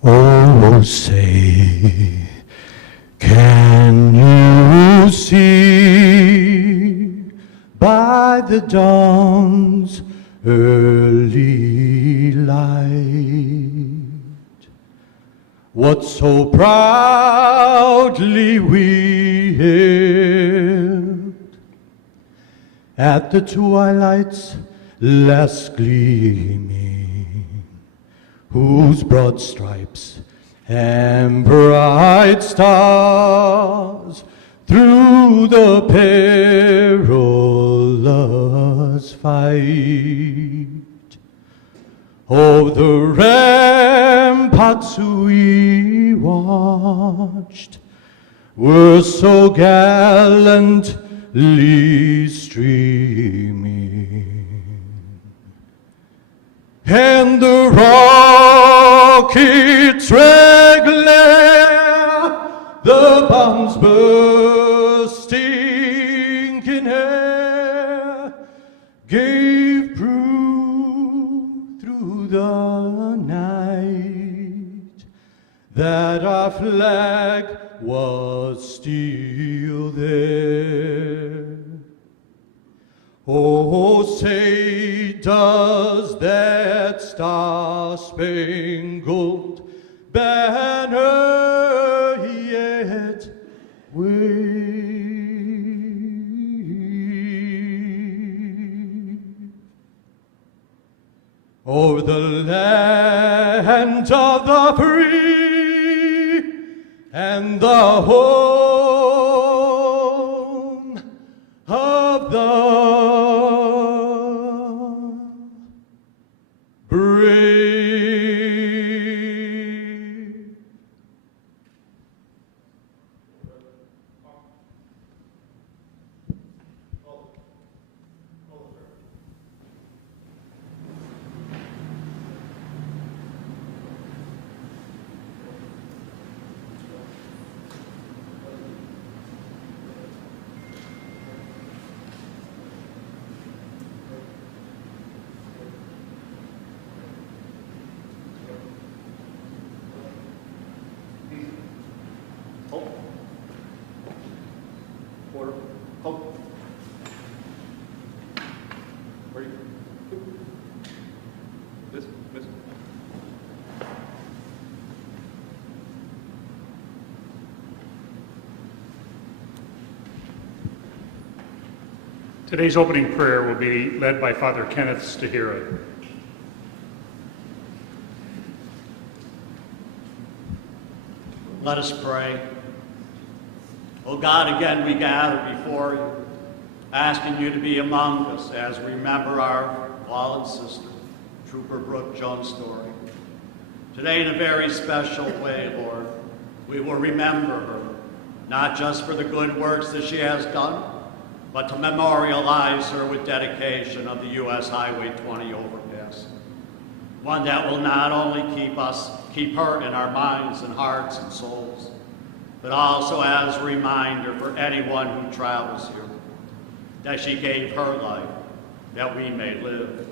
Oh, say, can you see by the dawn's early light what so proudly we hailed at the twilight's last gleaming, whose broad stripes and bright stars through the perilous fight o'er the ramparts we watched were so gallantly streaming. And the rocket's red glare, the bombs bursting in air, gave proof through the night that our flag was still there. Oh, say, does that star-spangled banner yet wave o'er the land of the free and the home of the brave? Today's opening prayer will be led by Father Kenneth Stahira. Let us pray. Oh God, again we gather before you, asking you to be among us as we remember our fallen sister, Trooper Brooke Jones' story. Today, in a very special way, Lord, we will remember her, not just for the good works that she has done, but to memorialize her with dedication of the U.S. Highway 20 overpass. One that will not only keep her in our minds and hearts and souls, but also as a reminder for anyone who travels here, that she gave her life, that we may live.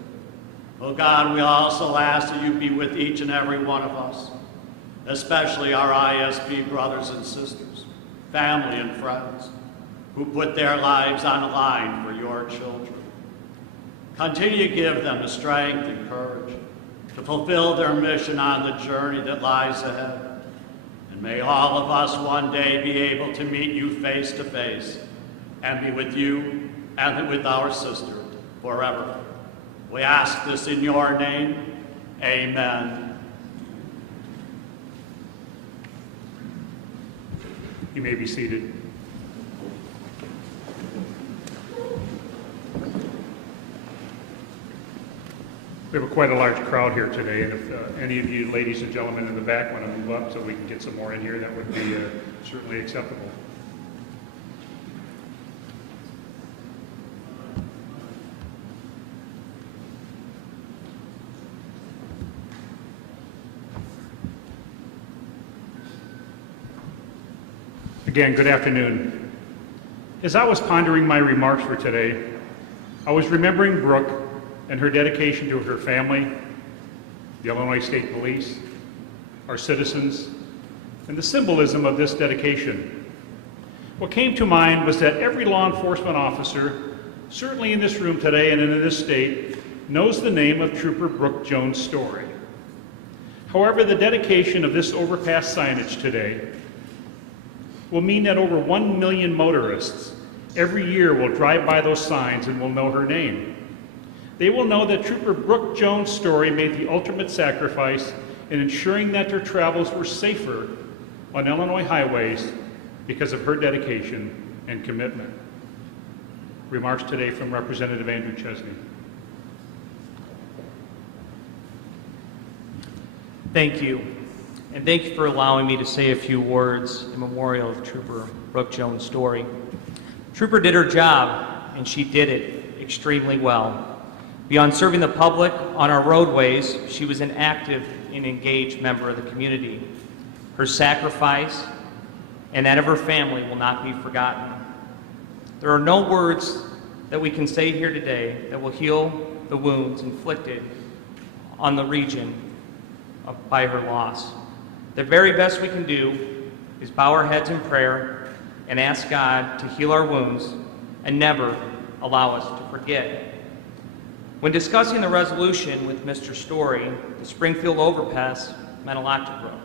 Oh God, we also ask that you be with each and every one of us, especially our ISP brothers and sisters, family and friends, who put their lives on the line for your children. Continue to give them the strength and courage to fulfill their mission on the journey that lies ahead. And may all of us one day be able to meet you face to face and be with you and with our sister forever. We ask this in your name. Amen. You may be seated. We have quite a large crowd here today, and if any of you ladies and gentlemen in the back want to move up so we can get some more in here, that would be certainly acceptable. Again, good afternoon. As I was pondering my remarks for today, I was remembering Brooke and her dedication to her family, the Illinois State Police, our citizens, and the symbolism of this dedication. What came to mind was that every law enforcement officer, certainly in this room today and in this state, knows the name of Trooper Brooke Jones Story. However, the dedication of this overpass signage today will mean that over 1 million motorists every year will drive by those signs and will know her name. They will know that Trooper Brooke Jones Story made the ultimate sacrifice in ensuring that their travels were safer on Illinois highways because of her dedication and commitment. Remarks today from Representative Andrew Chesney. Thank you, and thank you for allowing me to say a few words in memorial of Trooper Brooke Jones Story. Trooper did her job, and she did it extremely well. Beyond serving the public on our roadways, she was an active and engaged member of the community. Her sacrifice and that of her family will not be forgotten. There are no words that we can say here today that will heal the wounds inflicted on the region by her loss. The very best we can do is bow our heads in prayer and ask God to heal our wounds and never allow us to forget. When discussing the resolution with Mr. Story, the Springfield overpass meant a lot to Brooke.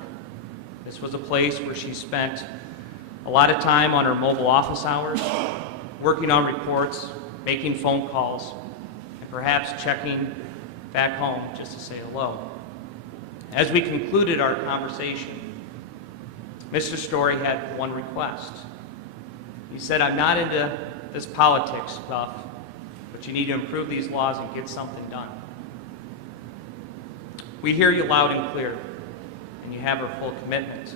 This was a place where she spent a lot of time on her mobile office hours, working on reports, making phone calls, and perhaps checking back home just to say hello. As we concluded our conversation, Mr. Story had one request. He said, "I'm not into this politics stuff, but you need to improve these laws and get something done." We hear you loud and clear, and you have our full commitment.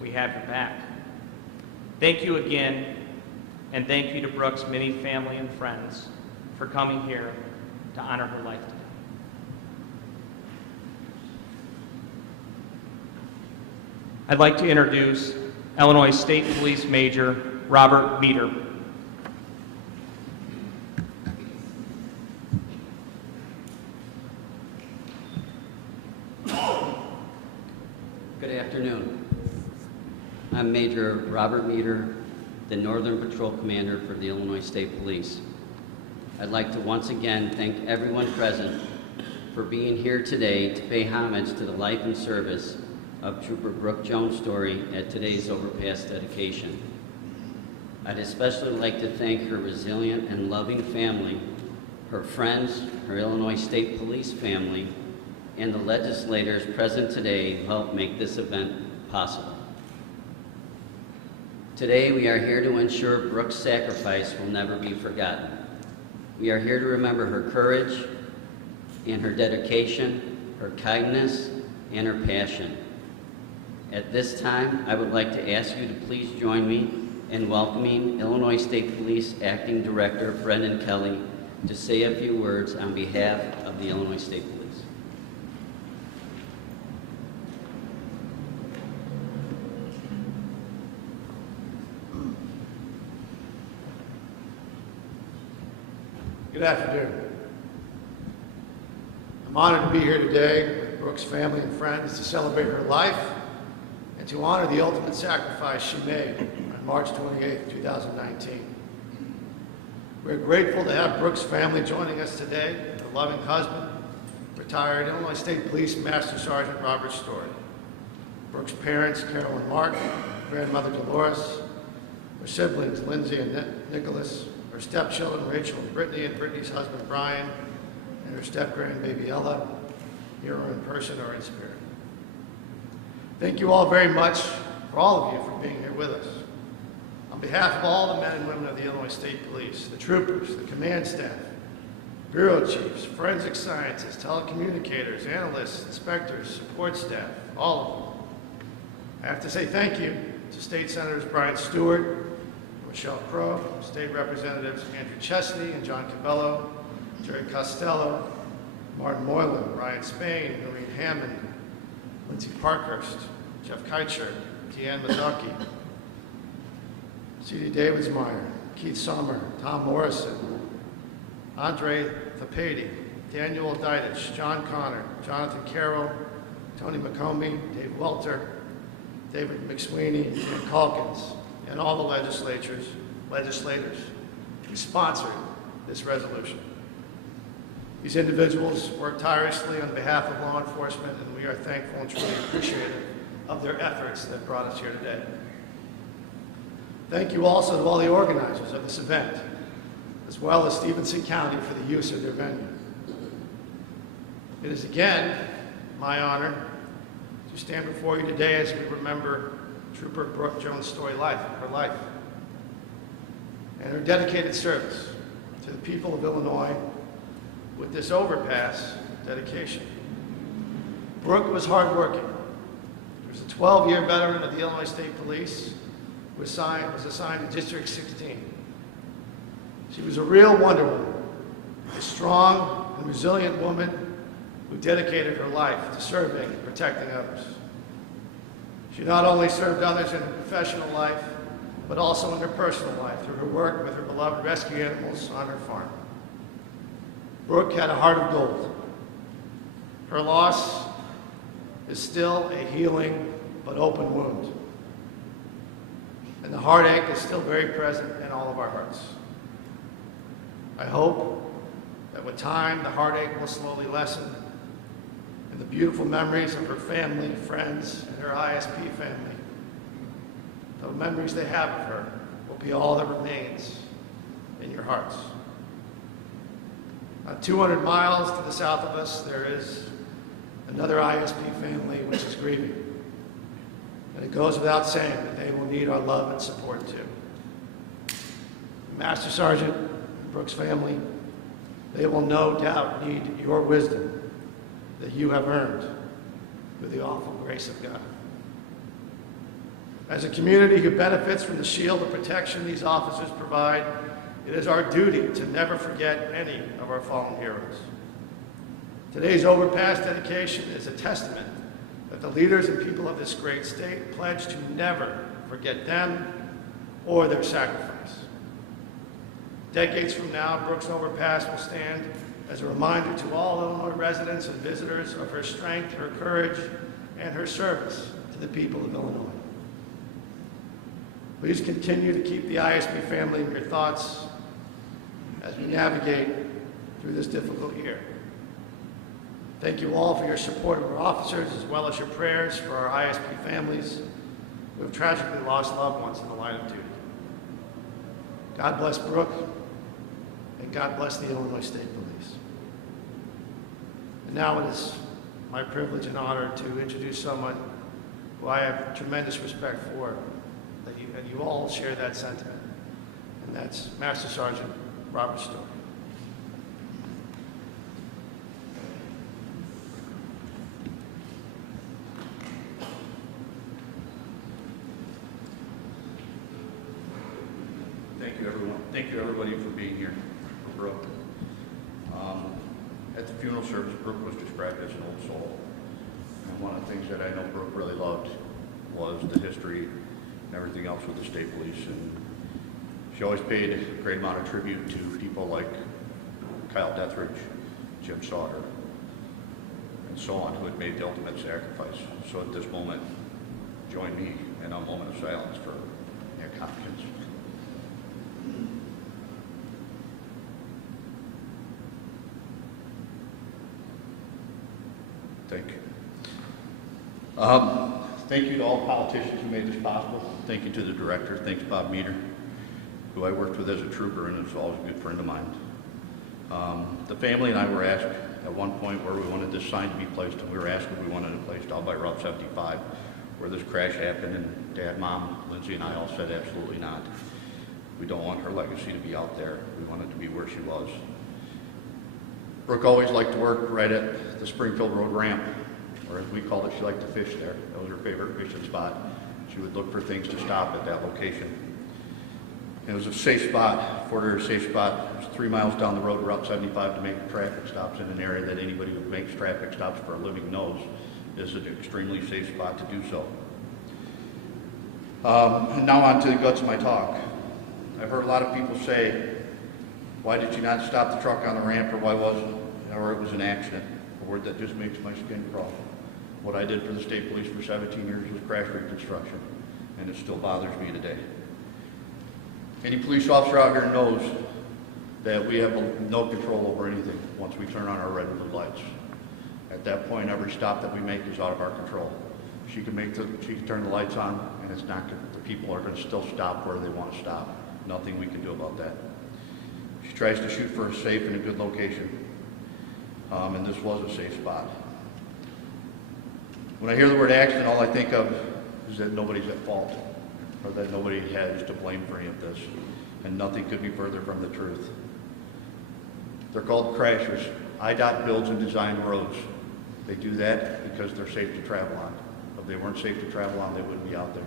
We have your back. Thank you again, and thank you to Brooke's many family and friends for coming here to honor her life today. I'd like to introduce Illinois State Police Major Robert Meter. Good afternoon. I'm Major Robert Meter, the Northern Patrol Commander for the Illinois State Police. I'd like to once again thank everyone present for being here today to pay homage to the life and service of Trooper Brooke Jones Story at today's overpass dedication. I'd especially like to thank her resilient and loving family, her friends, her Illinois State Police family, and the legislators present today who helped make this event possible. Today, we are here to ensure Brooke's sacrifice will never be forgotten. We are here to remember her courage and her dedication, her kindness, and her passion. At this time, I would like to ask you to please join me in welcoming Illinois State Police Acting Director Brendan Kelly to say a few words on behalf of the Illinois State Police. Good afternoon. I'm honored to be here today with Brooke's family and friends to celebrate her life and to honor the ultimate sacrifice she made on March 28, 2019. We're grateful to have Brooke's family joining us today, her loving husband, retired Illinois State Police Master Sergeant Robert Story, Brooke's parents, Carol and Mark, grandmother Dolores, her siblings, Lindsay and Nicholas, her stepchildren, Rachel and Brittany's husband, Brian, and her step-grandbaby, Ella, here or in person or in spirit. Thank you all very much, for all of you, for being here with us. On behalf of all the men and women of the Illinois State Police, the troopers, the command staff, bureau chiefs, forensic scientists, telecommunicators, analysts, inspectors, support staff, all of them, I have to say thank you to State Senators Brian Stewart, Michelle Crow, State Representatives Andrew Chesney and John Cabello, Jerry Costello, Martin Moylan, Ryan Spain, Noreen Hammond, Lindsay Parkhurst, Jeff Keitcher, Deanne Mazzocchi, C.D. Davidsmeyer, Keith Sommer, Tom Morrison, Andre Thapady, Daniel Didich, John Connor, Jonathan Carroll, Tony McCombie, Dave Welter, David McSweeney, Dan Calkins, and all the legislators who sponsored this resolution. These individuals work tirelessly on behalf of law enforcement, and we are thankful and truly appreciative of their efforts that brought us here today. Thank you also to all the organizers of this event, as well as Stevenson County for the use of their venue. It is again my honor to stand before you today as we remember Trooper Brooke Jones' her life, and her dedicated service to the people of Illinois with this overpass dedication. Brooke was hardworking. She was a 12-year veteran of the Illinois State Police, who was assigned to District 16. She was a real Wonder Woman, a strong and resilient woman who dedicated her life to serving and protecting others. She not only served others in her professional life, but also in her personal life through her work with her beloved rescue animals on her farm. Brooke had a heart of gold. Her loss is still a healing but open wound. And the heartache is still very present in all of our hearts. I hope that with time, the heartache will slowly lessen, and the beautiful memories of her family, friends, and her ISP family, the memories they have of her, will be all that remains in your hearts. 200 miles to the south of us, there is another ISP family which is grieving. And it goes without saying that they will need our love and support too. Master Sergeant and Brooke's family, they will no doubt need your wisdom that you have earned through the awful grace of God. As a community who benefits from the shield of protection these officers provide, it is our duty to never forget any of our fallen heroes. Today's overpass dedication is a testament that the leaders and people of this great state pledge to never forget them or their sacrifice. Decades from now, Brooke's overpass will stand as a reminder to all Illinois residents and visitors of her strength, her courage, and her service to the people of Illinois. Please continue to keep the ISP family in your thoughts as we navigate through this difficult year. Thank you all for your support of our officers, as well as your prayers for our ISP families who have tragically lost loved ones in the line of duty. God bless Brooke, and God bless the Illinois State Police. And now it is my privilege and honor to introduce someone who I have tremendous respect for, and you all share that sentiment, and that's Master Sergeant Robert Story. Thank you, everyone. Thank you, everybody, for being here for Brooke. At the funeral service, Brooke was described as an old soul. And one of the things that I know Brooke really loved was the history and everything else with the state police. And she always paid a great amount of tribute to people like Kyle Dethridge, Jim Sauter, and so on, who had made the ultimate sacrifice. So at this moment, join me in a moment of silence for Nick Hopkins. Thank you. Thank you to all politicians who made this possible. Thank you to the director. Thanks, Bob Meter, who I worked with as a trooper and is always a good friend of mine. The family and I were asked at one point where we wanted this sign to be placed, and we were asked if we wanted it placed out by Route 75, where this crash happened, and Dad, Mom, Lindsay, and I all said absolutely not. We don't want her legacy to be out there. We want it to be where she was. Brooke always liked to work right at the Springfield Road ramp, or as we called it, she liked to fish there. That was her favorite fishing spot. She would look for things to stop at that location. It was a safe spot, for a safe spot. It was 3 miles down the road, Route 75, to make traffic stops in an area that anybody who makes traffic stops for a living knows is an extremely safe spot to do so. And now on to the guts of my talk. I've heard a lot of people say, why did you not stop the truck on the ramp, or why wasn't, or it was an accident, a word that just makes my skin crawl. What I did for the state police for 17 years was crash reconstruction, and it still bothers me today. Any police officer out here knows that we have no control over anything once we turn on our red and blue lights. At that point, every stop that we make is out of our control. She can turn the lights on, and it's not the people are going to still stop where they want to stop. Nothing we can do about that. She tries to shoot for a safe and a good location, and this was a safe spot. When I hear the word accident, all I think of is that nobody's at fault, or that nobody is to blame for any of this, and nothing could be further from the truth. They're called crashers. IDOT builds and designs roads. They do that because they're safe to travel on. If they weren't safe to travel on, they wouldn't be out there.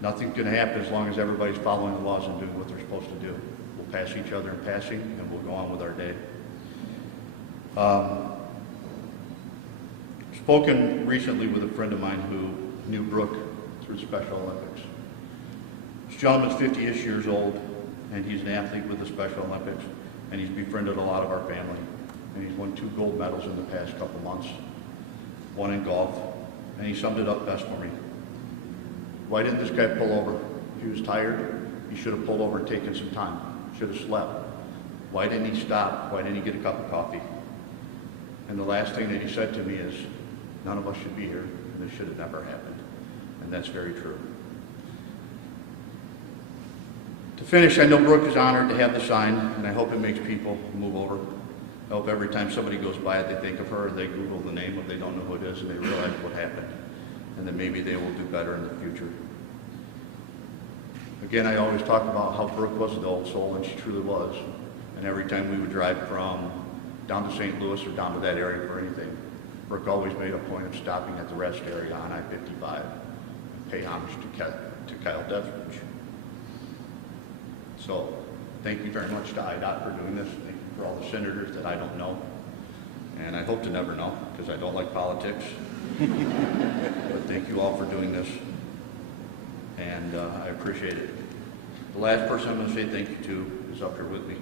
Nothing's going to happen as long as everybody's following the laws and doing what they're supposed to do. We'll pass each other in passing, and we'll go on with our day. Spoken recently with a friend of mine who knew Brooke through Special Olympics. This gentleman's 50-ish years old, and he's an athlete with the Special Olympics, and he's befriended a lot of our family. And he's won 2 gold medals in the past couple months, one in golf, and he summed it up best for me. Why didn't this guy pull over? If he was tired, he should have pulled over and taken some time, should have slept. Why didn't he stop? Why didn't he get a cup of coffee? And the last thing that he said to me is, none of us should be here, and this should have never happened. And that's very true. To finish, I know Brooke is honored to have the sign, and I hope it makes people move over. I hope every time somebody goes by it, they think of her, they Google the name if they don't know who it is, and they realize what happened. And then maybe they will do better in the future. Again, I always talk about how Brooke was the old soul, and she truly was. And every time we would drive from down to St. Louis or down to that area for anything, Brooke always made a point of stopping at the rest area on I-55 and pay homage to Kyle Deathridge. So, thank you very much to IDOT for doing this. Thank you for all the senators that I don't know. And I hope to never know, because I don't like politics. But thank you all for doing this. And I appreciate it. The last person I'm going to say thank you to is up here with me.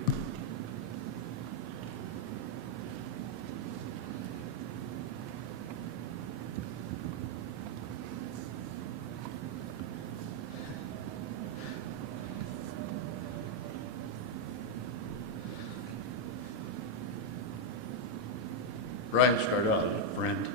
Brian started out as a friend.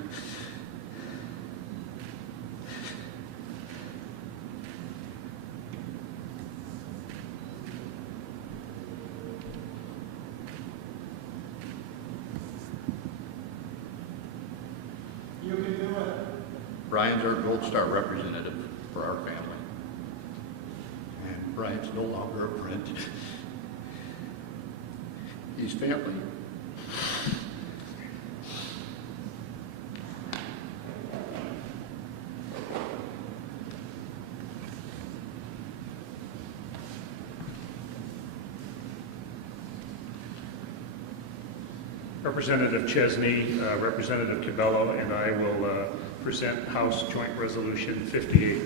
You can do it. Brian's our Gold Star representative for our family. And Brian's no longer a friend. He's family. Representative Chesney, Representative Cabello, and I will present House Joint Resolution 58.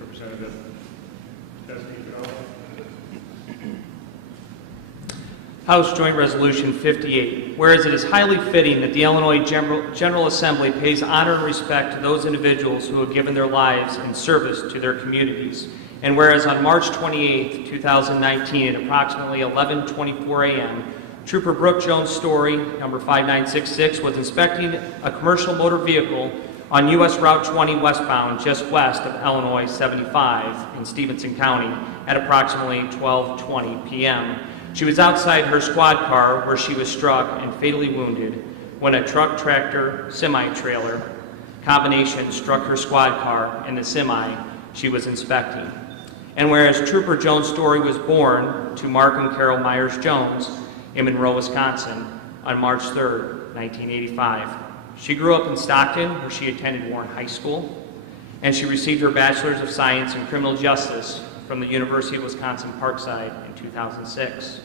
Representative Chesney, Cabello. House Joint Resolution 58. Whereas it is highly fitting that the Illinois General Assembly pays honor and respect to those individuals who have given their lives in service to their communities. And whereas on March 28, 2019, at approximately 11:24 a.m., Trooper Brooke Jones Story, number 5966, was inspecting a commercial motor vehicle on U.S. Route 20 westbound, just west of Illinois 75 in Stevenson County at approximately 12:20 p.m. She was outside her squad car where she was struck and fatally wounded when a truck-tractor semi-trailer combination struck her squad car and the semi she was inspecting. And whereas Trooper Jones Story was born to Mark and Carol Myers Jones in Monroe, Wisconsin, on March 3, 1985. She grew up in Stockton, where she attended Warren High School, and she received her Bachelor's of Science in Criminal Justice from the University of Wisconsin-Parkside in 2006.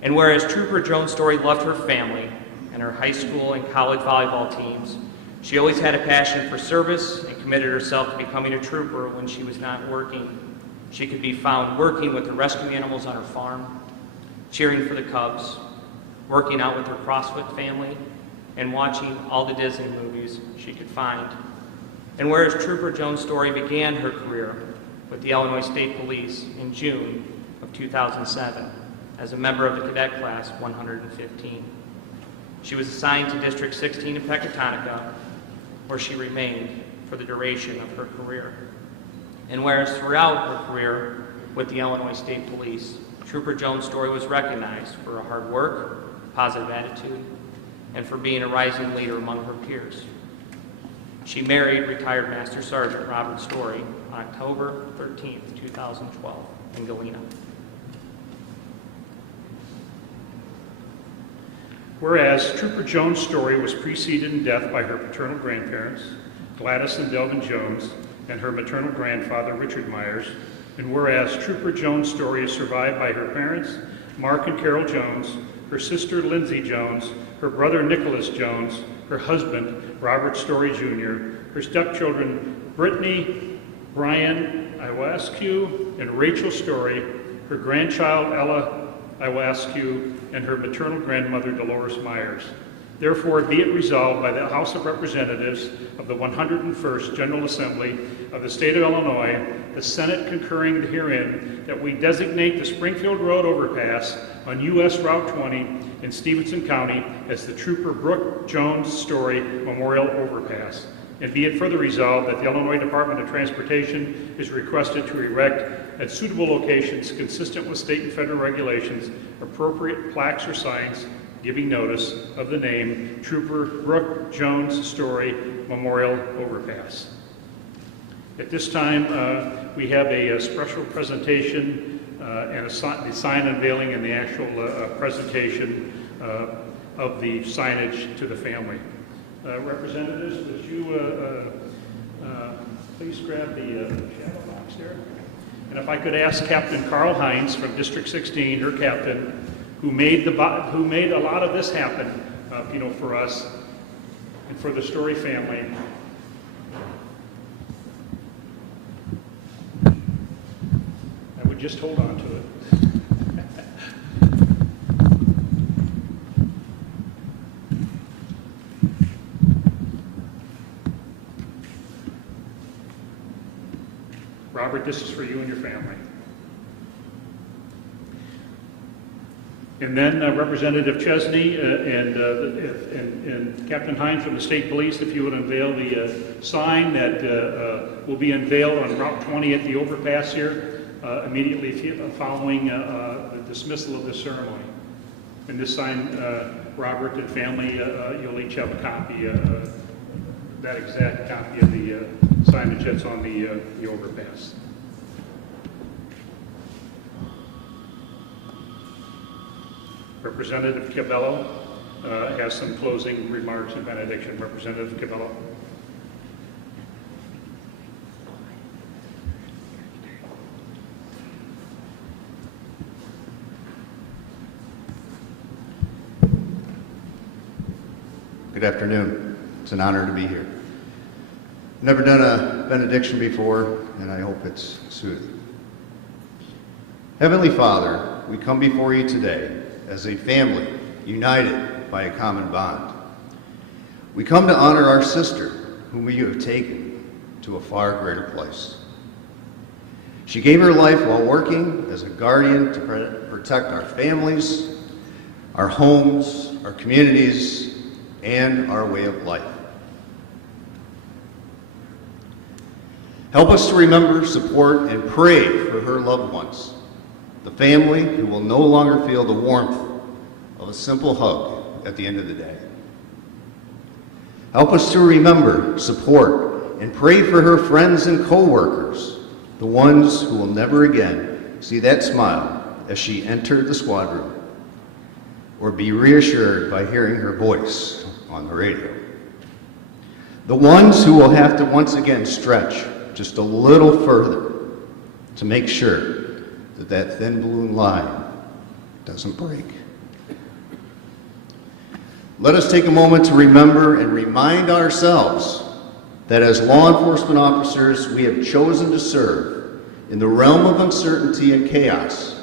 And whereas Trooper Jones Story loved her family and her high school and college volleyball teams, she always had a passion for service and committed herself to becoming a trooper when she was not working. She could be found working with the rescue animals on her farm, cheering for the Cubs, working out with her CrossFit family, and watching all the Disney movies she could find. And whereas Trooper Jones Story began her career with the Illinois State Police in June of 2007 as a member of the Cadet Class 115. She was assigned to District 16 in Pecatonica, where she remained for the duration of her career. And whereas throughout her career with the Illinois State Police, Trooper Jones Story was recognized for her hard work, positive attitude, and for being a rising leader among her peers. She married retired Master Sergeant Robert Story on October 13, 2012 in Galena. Whereas Trooper Jones' story was preceded in death by her paternal grandparents, Gladys and Delvin Jones, and her maternal grandfather, Richard Myers, and whereas Trooper Jones' story is survived by her parents, Mark and Carol Jones, her sister, Lindsay Jones, her brother, Nicholas Jones, her husband, Robert Story Jr., her stepchildren, Brittany, Brian Iwascu, and Rachel Story, her grandchild, Ella Iwascu, and her maternal grandmother, Dolores Myers. Therefore, be it resolved by the House of Representatives of the 101st General Assembly of the State of Illinois, the Senate concurring herein, that we designate the Springfield Road overpass on U.S. Route 20 in Stephenson County as the Trooper Brooke Jones Story Memorial Overpass. And be it further resolved that the Illinois Department of Transportation is requested to erect at suitable locations consistent with state and federal regulations appropriate plaques or signs giving notice of the name Trooper Brooke Jones Story Memorial Overpass. At this time, we have a special presentation and the sign unveiling and the actual presentation of the signage to the family. Representatives, would you please grab the shadow box there? And if I could ask Captain Carl Hines from District 16, her captain, who made a lot of this happen, for us and for the Story family. I would just hold on to it. Robert, this is for you and your family. And then Representative Chesney and Captain Hines from the State Police, if you would unveil the sign that will be unveiled on Route 20 at the overpass here, immediately following the dismissal of this ceremony. And this sign, Robert and family, you'll each have a copy, that exact copy of the signage that's on the overpass. Representative Cabello has some closing remarks and benediction. Representative Cabello. Good afternoon. It's an honor to be here. Never done a benediction before, and I hope it's soothing. Heavenly Father, we come before you today as a family united by a common bond. We come to honor our sister, whom you have taken to a far greater place. She gave her life while working as a guardian to protect our families, our homes, our communities, and our way of life. Help us to remember, support, and pray for her loved ones, the family who will no longer feel the warmth of a simple hug at the end of the day. Help us to remember, support, and pray for her friends and co-workers, the ones who will never again see that smile as she entered the squad room, or be reassured by hearing her voice on the radio. The ones who will have to once again stretch just a little further to make sure that that thin blue line doesn't break. Let us take a moment to remember and remind ourselves that as law enforcement officers, we have chosen to serve in the realm of uncertainty and chaos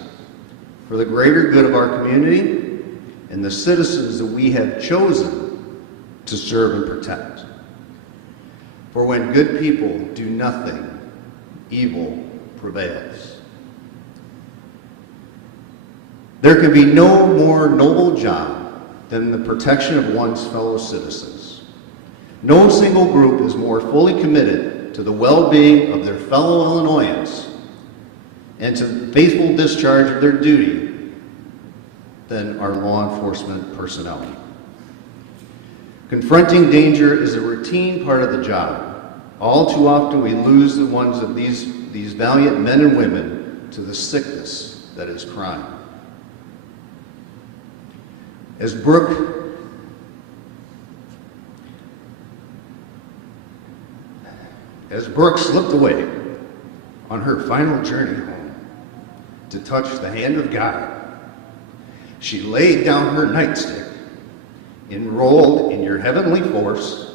for the greater good of our community and the citizens that we have chosen to serve and protect. For when good people do nothing, evil prevails. There can be no more noble job than the protection of one's fellow citizens. No single group is more fully committed to the well-being of their fellow Illinoisans and to faithful discharge of their duty than our law enforcement personnel. Confronting danger is a routine part of the job. All too often we lose the ones of these valiant men and women to the sickness that is crime. As Brooke slipped away on her final journey home to touch the hand of God, she laid down her nightstick, enrolled in your heavenly force,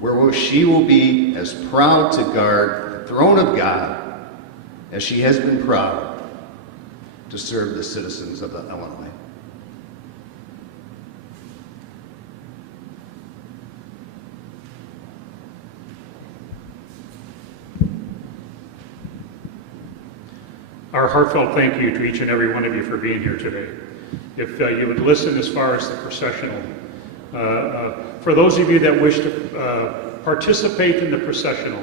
where she will be as proud to guard the throne of God as she has been proud to serve the citizens of Illinois. Our heartfelt thank you to each and every one of you for being here today. If you would listen as far as the processional, for those of you that wish to participate in the processional,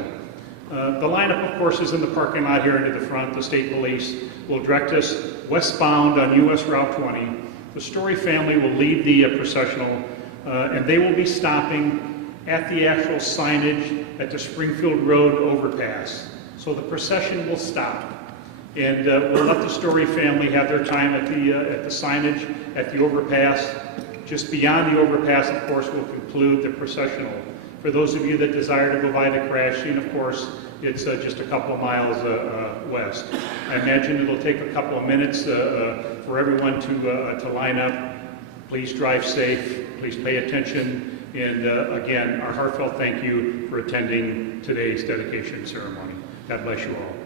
the lineup, of course, is in the parking lot here into the front. The state police will direct us westbound on US Route 20. The Story family will lead the processional, and they will be stopping at the actual signage at the Springfield Road overpass. So the procession will stop. And we'll let the Story family have their time at the signage, at the overpass. Just beyond the overpass, of course, we'll conclude the processional. For those of you that desire to go by the crash scene, of course, it's just a couple of miles west. I imagine it'll take a couple of minutes for everyone to line up. Please drive safe. Please pay attention. And again, our heartfelt thank you for attending today's dedication ceremony. God bless you all.